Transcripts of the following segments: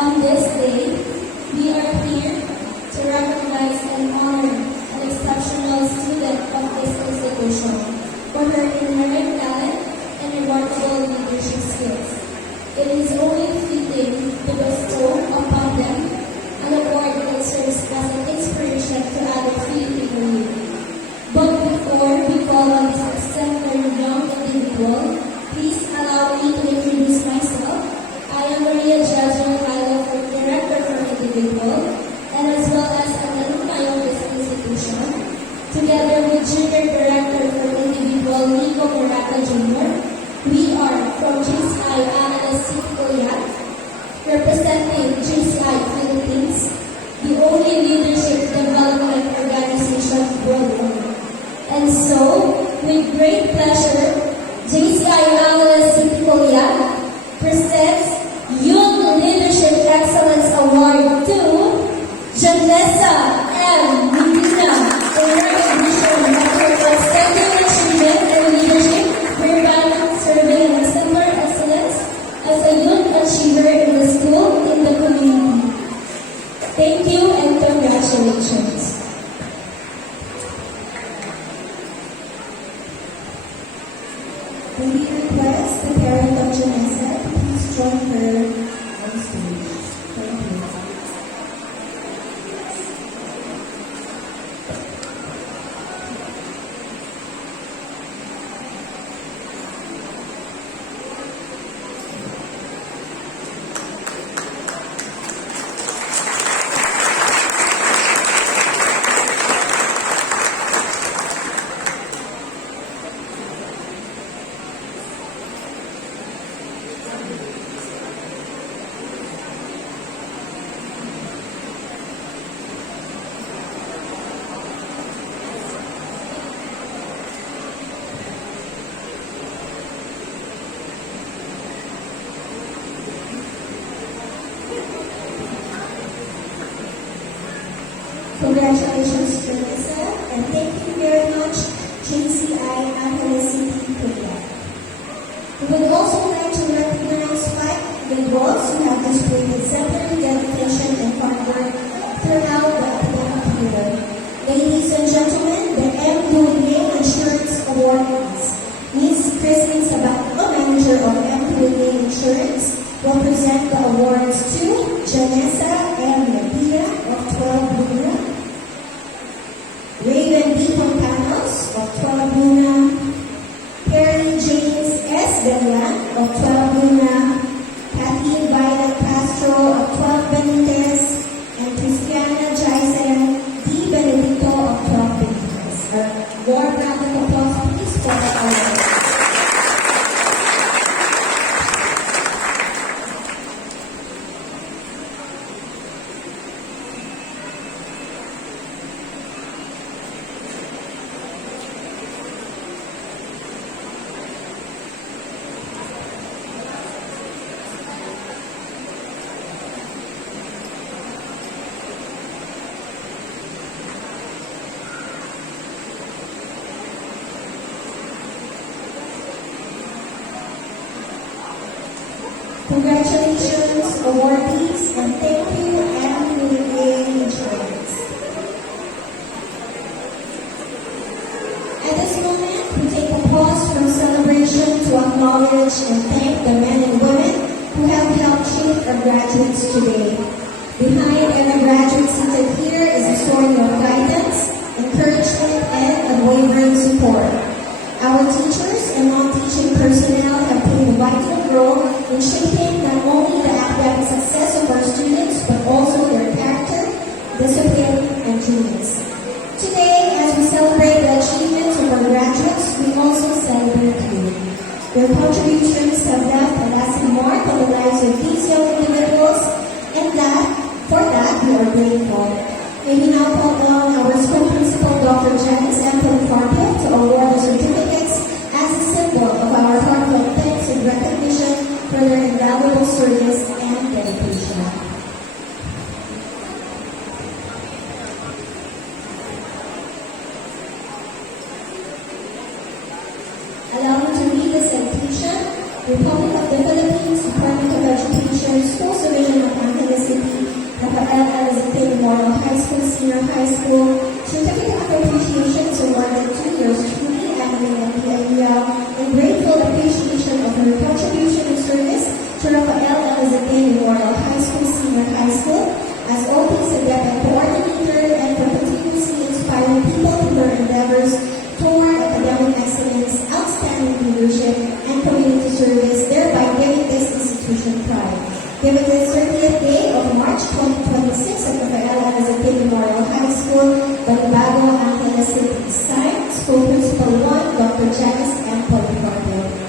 On this day, we are here to recognize and honor an exceptional student of this institution for her inherent talent and remarkable leadership skills. It is only fitting to bestow upon them an award that serves as an inspiration to other Filipino youth. But before we call on this exemplary young individual, please allow me to introduce myself. I am Maria Jazzo Kylo, Director for Individual, and as well as an alumni of this institution, together with Junior Director for Individual, Nico Moraca Jr. We are from GCI Analyst City Korea, representing GCI Philippines, the only leadership development organization worldwide. And so, with great pleasure, JCI Analyst City Korea presents Youth Leadership Excellence Award to Janessa M. Medina in recognition of her outstanding achievement and leadership, whereby serving an exemplary excellence as a youth achiever in the school in the community. Thank you and congratulations. May we request the parent of Janessa to please join her on stage. Thank you. Congratulations, Janessa, and thank you very much, JCI Analyst City Korea. We would also like to recognize 5 individuals who have displayed exemplary dedication and hard work throughout the academic year. Ladies and gentlemen, the MWA Insurance Awardees. Ms. Christine Sabato, manager of MWA Insurance, will present the awards to Janessa M. Medina of 12 Luna, Raven B. Fontanos of 12 Luna, Perry James S. Belian of 12 Luna, Kathy Violet Castro of 12 Benitez, and Christiana Jaisen D. Benedicto of 12 Benitez. A warm round of applause please for the awards. Congratulations, awardees, and thank you, MWA Insurance. At this moment, we take a pause from celebration to acknowledge and thank the men and women who have helped shape our graduates today. Behind every graduate seated here is a story of guidance, encouragement, and unwavering support. Our teachers and non-teaching personnel have played a vital role in shaping not only the academic success of our students, but also their character, discipline, and genius. Today, as we celebrate the achievements of our graduates, we also celebrate you. Your contributions have left a lasting mark on the lives of these young individuals, and for that, we are grateful. May we now call on our school principal, Dr. Janice M. Farbio, to award the certificates as a symbol of our heartfelt thanks and recognition for their invaluable service and dedication. Allow me to read the citation. Republic of the Philippines, Department of Education, Schools Division of Angeles As OT's Agenda Coordinator and for continuously inspiring people through her endeavors toward academic excellence, outstanding leadership, and community service, thereby giving this institution pride. Given the 30th day of March 2026 at Rafael Anazapin Memorial High School, Balibago, Angeles City. Signed, School Principal 1, Dr. Janice M. Policarpio.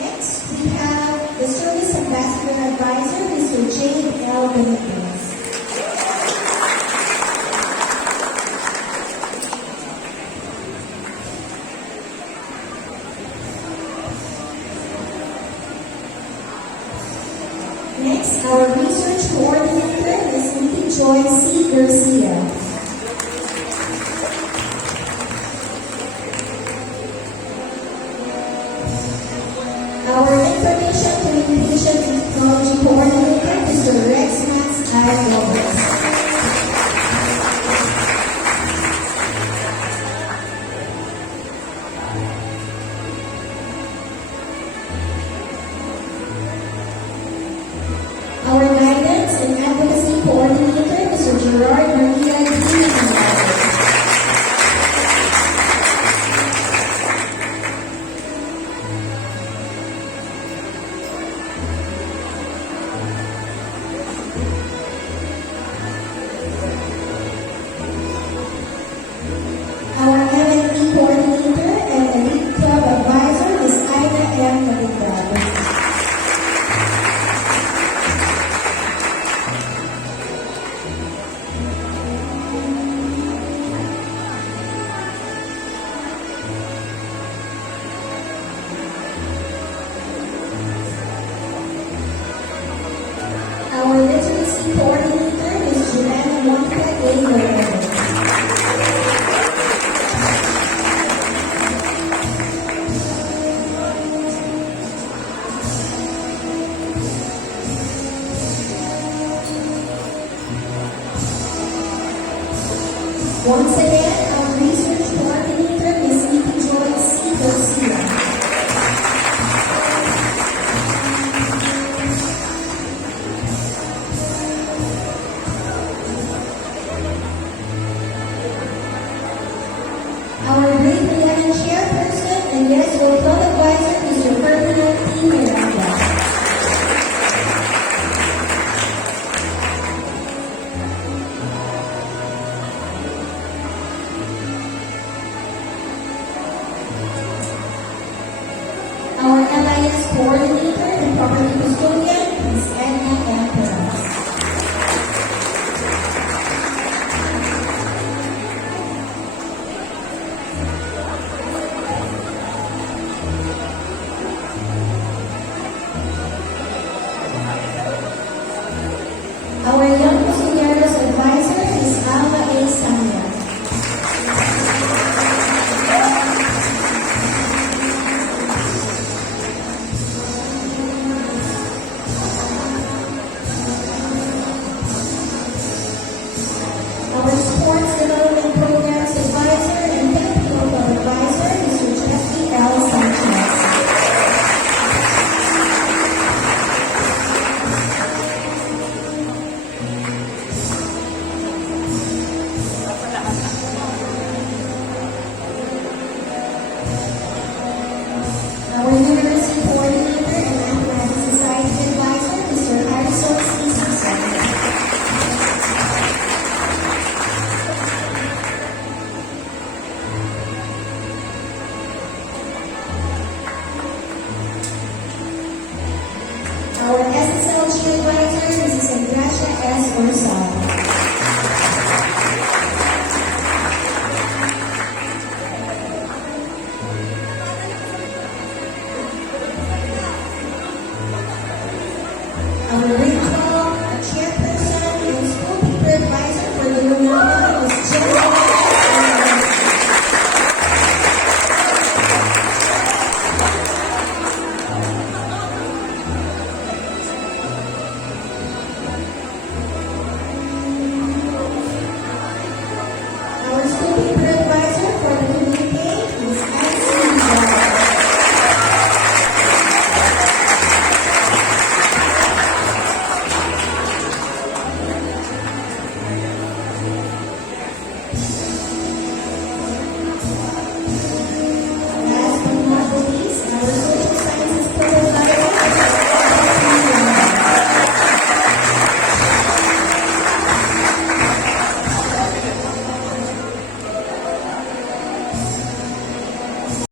Next, we have the Service Ambassador Advisor, Mr. Jane L. Benitez. Next, our Research Coordinator, Ms. Nikki Joy C. Garcia. Our Information Communication and Technology Coordinator, Mr. Rex Max I. Roberts. Our Guidance and Advocacy Coordinator, Mr. Gerard Maria D. Our M&E Coordinator and Elite Club Advisor, Ms. Ida M. Maligado. Our Literacy Coordinator, Ms. Joanna Monica A. Guerrero. Once again, our Research Coordinator, Ms. Nikki Joy C. Garcia. Our Grade 11 Chairperson and Yes Go Club Advisor, Mr. Ferdinand P. Miranda. Our LIS Coordinator and Property Custodian, Ms. Edna M. Perez. Our Young Custodianos Advisor is Alma A. Samia. Our Sports Development Programs Advisor and Filipino Club Advisor, Mr. Jeffrey L. Sanchez. Our University Coordinator and Athletic Society Advisor, Mr. Harrison C. Simpson. Our SSLG Advisor, Mrs. Engracia S. Orsal. our